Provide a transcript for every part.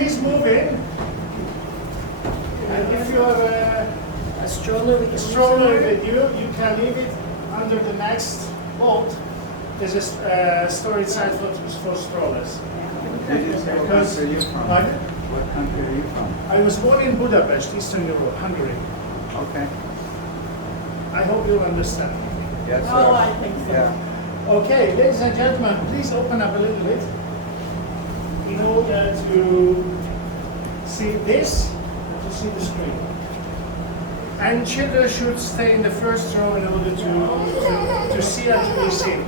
he's moving, and if you have a stroller with you, you can leave it under the next bolt. There's a storage site for strollers. Did you say what country are you from? Pardon? What country are you from? I was born in Budapest, Eastern Europe, Hungary. Okay. I hope you understand. Yes, sir. Oh, I think so. Yeah. Okay, ladies and gentlemen, please open up a little bit in order to see this, to see the screen. And children should stay in the first row in order to see and to receive.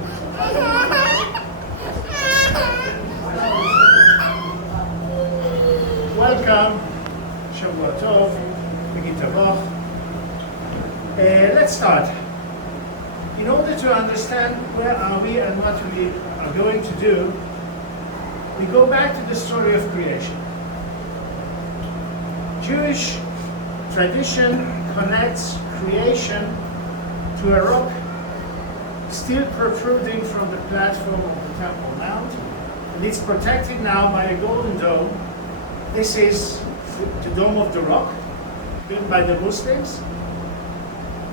Welcome, Shavua Tov, Begita Tov. Let's start. In order to understand where are we and what we are going to do, we go back to the story of creation. Jewish tradition connects creation to a rock still protruding from the platform of the Temple Mount, and it's protected now by a golden dome. This is the Dome of the Rock, built by the Muslims.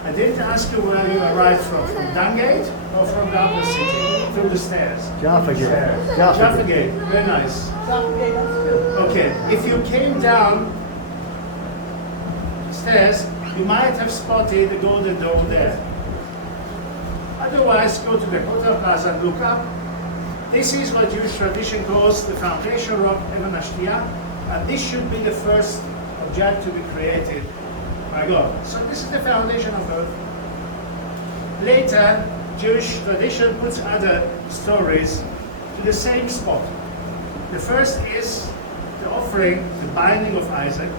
I didn't ask you where you arrived from Dungate or from the upper city, through the stairs? Jaffa Gate. Jaffa Gate, very nice. Okay, if you came down stairs, you might have spotted the Golden Dome there. Otherwise, go to the Hotel Plaza and look up. This is what Jewish tradition calls the foundation rock, Evan Ashtiya, and this should be the first object to be created by God. So this is the foundation of Earth. Later, Jewish tradition puts other stories to the same spot. The first is the offering, the binding of Isaac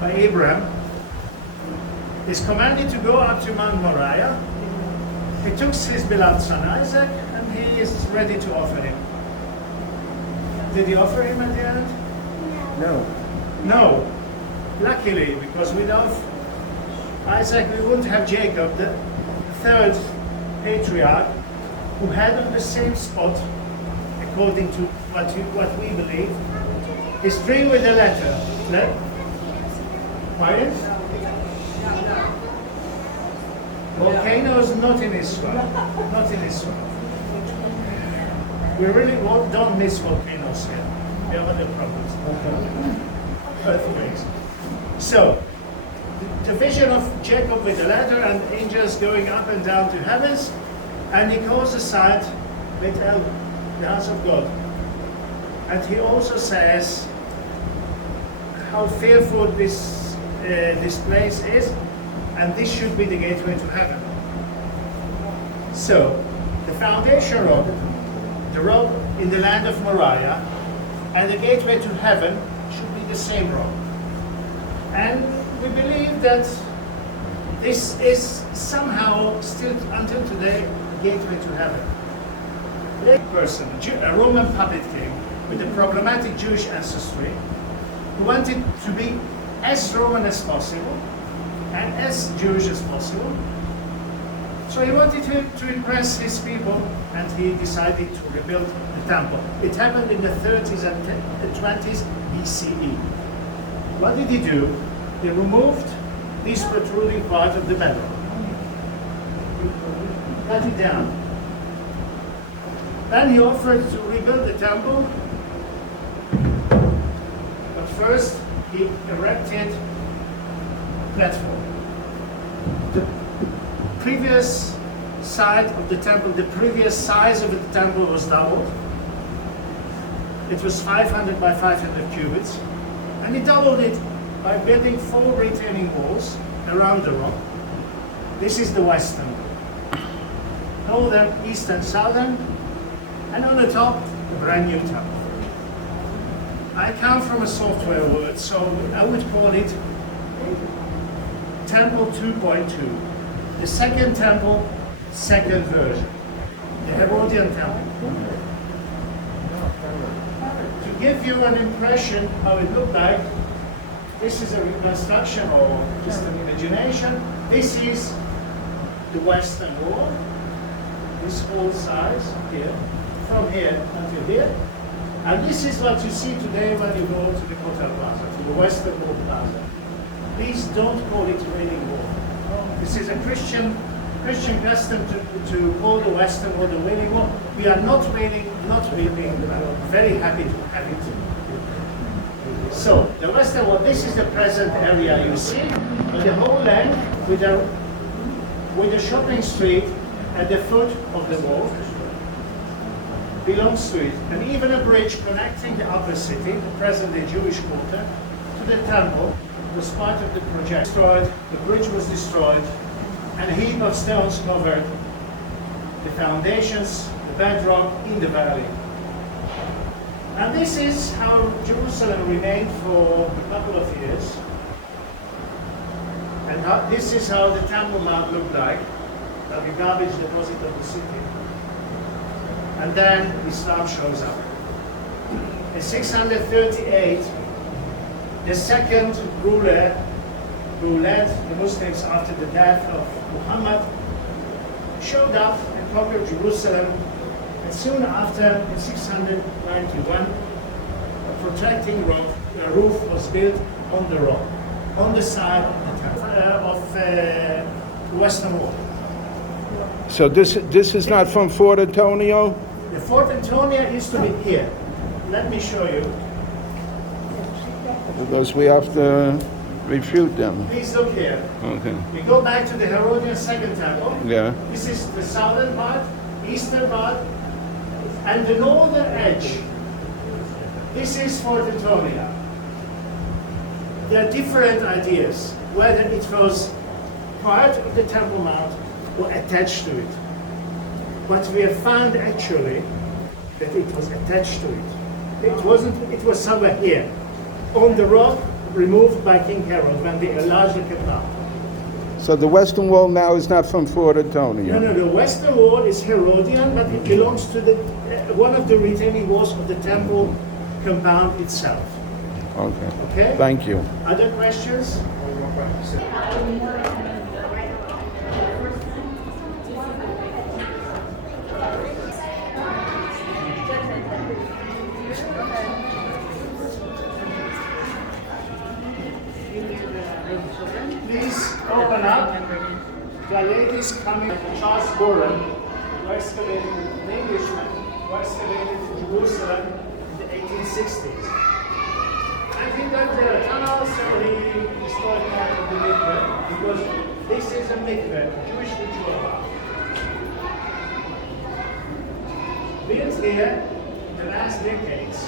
by Abraham. He's commanded to go up to Mount Moriah. He took his beloved son Isaac, and he is ready to offer him. Did he offer him at the end? No. No. Luckily, because without Isaac we wouldn't have Jacob, the third patriarch, who had on the same spot, according to what we believe, his tree with a letter. Pardon? Volcanoes not in Israel. Not in Israel. We really don't miss volcanoes here. We have other problems. Earthquakes. So, the vision of Jacob with the ladder and angels going up and down to heavens, and he calls aside Bethel, the house of God. And he also says how fearful this place is, and this should be the gateway to heaven. So, the foundation rock, the rock in the land of Moriah, and the gateway to heaven should be the same rock. And we believe that this is somehow still, until today, the gateway to heaven. A person, a Roman puppet king with a problematic Jewish ancestry, who wanted to be as Roman as possible and as Jewish as possible. So he wanted to impress his people, and he decided to rebuild the temple. It happened in the 30s and 20s BCE. What did he do? He removed this protruding part of the bedrock. He cut it down. Then he offered to rebuild the temple, but first he erected a platform. The previous side of the temple, the previous size of the temple was doubled. It was 500 by 500 cubits, and he doubled it by building 4 retaining walls around the rock. This is the western wall. Northern, eastern, southern, and on the top, the brand new temple. I come from a software word, so I would call it Temple 2.2. The second temple, second version. The Herodian temple. To give you an impression how it looked like, this is a reconstruction or just an imagination. This is the western wall, this whole size here, from here until here. And this is what you see today when you go to the Hotel Plaza, to the Western Wall Plaza. Please don't call it Wailing Wall. This is a Christian custom to call the Western Wall the Wailing Wall. We are not wailing, very happy to have it. So, the Western Wall, this is the present area you see, but the whole length with a shopping street at the foot of the wall belongs to it. And even a bridge connecting the upper city, the present-day Jewish quarter, to the temple was part of the project. The bridge was destroyed, and a heap of stones covered the foundations, the bedrock in the valley. And this is how Jerusalem remained for a couple of years. And this is how the Temple Mount looked like, the garbage deposit of the city. And then Islam shows up. In 638, the second ruler who led the Muslims after the death of Muhammad showed up and conquered Jerusalem. And soon after, in 691, a protecting roof was built on the rock, on the side of the temple, of the Western Wall. So this is not from Fort Antonio? The Fort Antonio used to be here. Let me show you. Because we have to refute them. Please look here. Okay. We go back to the Herodian Second Temple. Yeah. This is the southern part, eastern part, and the northern edge. This is Fort Antonia. There are different ideas whether it was part of the Temple Mount or attached to it. But we have found actually that it was attached to it. It wasn't, it was somewhere here, on the rock removed by King Herod when they enlarged the canal. So the Western Wall now is not from Fort Antonio? No, the Western Wall is Herodian, but it belongs to the one of the retaining walls of the temple compound itself. Okay. Okay? Thank you. Other questions? Please open up. The ladies coming, Charles Boren, who excavated, an Englishman, who excavated Jerusalem in the 1860s. I think that the tunnel, so he destroyed part of the mikveh, because this is a mikveh, a Jewish ritual bath. Built here in the last decades